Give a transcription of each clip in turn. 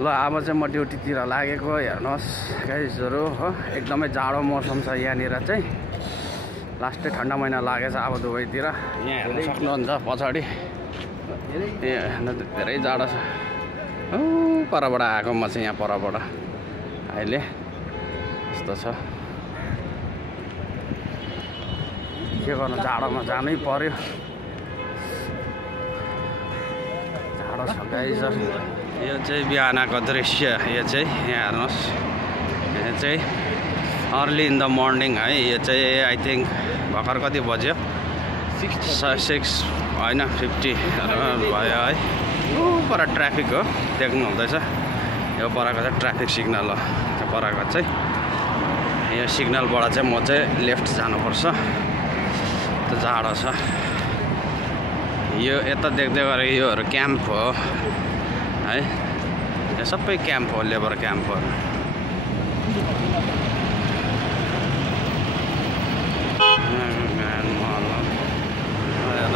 ल अब चाहिँ म ड्युटीतिर लागेको हेर्नुहोस् गाइजहरु हो एकदमै जाडो मौसम छ यहाँनिर चाहिँ लास्टै ठन्डा महिना लागेछ अब दुबईतिर यहाँ हेर्न सक्नुहुन्छ पछाडि धेरै जाडो छ परबाट आएको म चाहिँ यहाँ परबाट अहिले यस्तो छ के गर्नु जाडोमा जानै पर्यो जाडो छ गाइजहरु यो चाहिँ बिहानको दृश्य यो चाहिँ यहाँ हेर्नुहोस् यो चाहिँ अर्ली इन द मर्निङ है यो चाहिँ आई थिङ्क भर्खर कति बज्यो 6 होइन 50 भयो है पर ट्राफिक हो देख्नु हुँदैछ यो परको चाहिँ ट्राफिक सिग्नल हो त्यो परको चाहिँ यो सिग्नलबाट चाहिँ म चाहिँ लेफ्ट जानुपर्छ त्यो जाडो छ यो यता देख्दै गरेको योहरू क्याम्प हो है यो सबै क्याम्प हो लेबर क्याम्प हो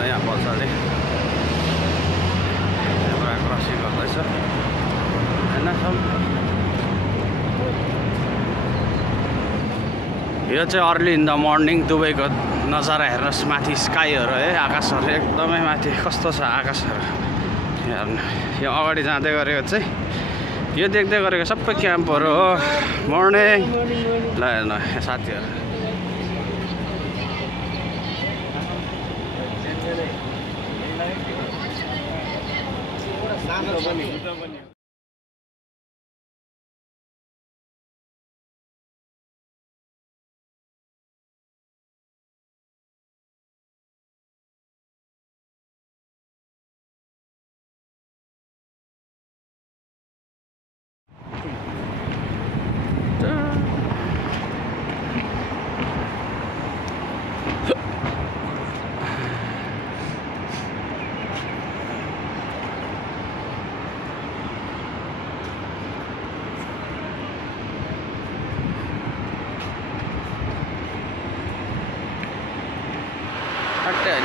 यहाँ पछाडि क्रसिङ गर्दैछ होइन यो चाहिँ अर्ली इन द मर्निङ दुबईको नजारा हेर्नुहोस् माथि स्काईहरू है आकाशहरू एकदमै माथि कस्तो छ आकाशहरू हेर्नु यो अगाडि जाँदै गरेको चाहिँ यो देख्दै गरेको सबै क्याम्पहरू हो मर्निङ ल हेर्नु साथीहरू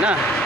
होइन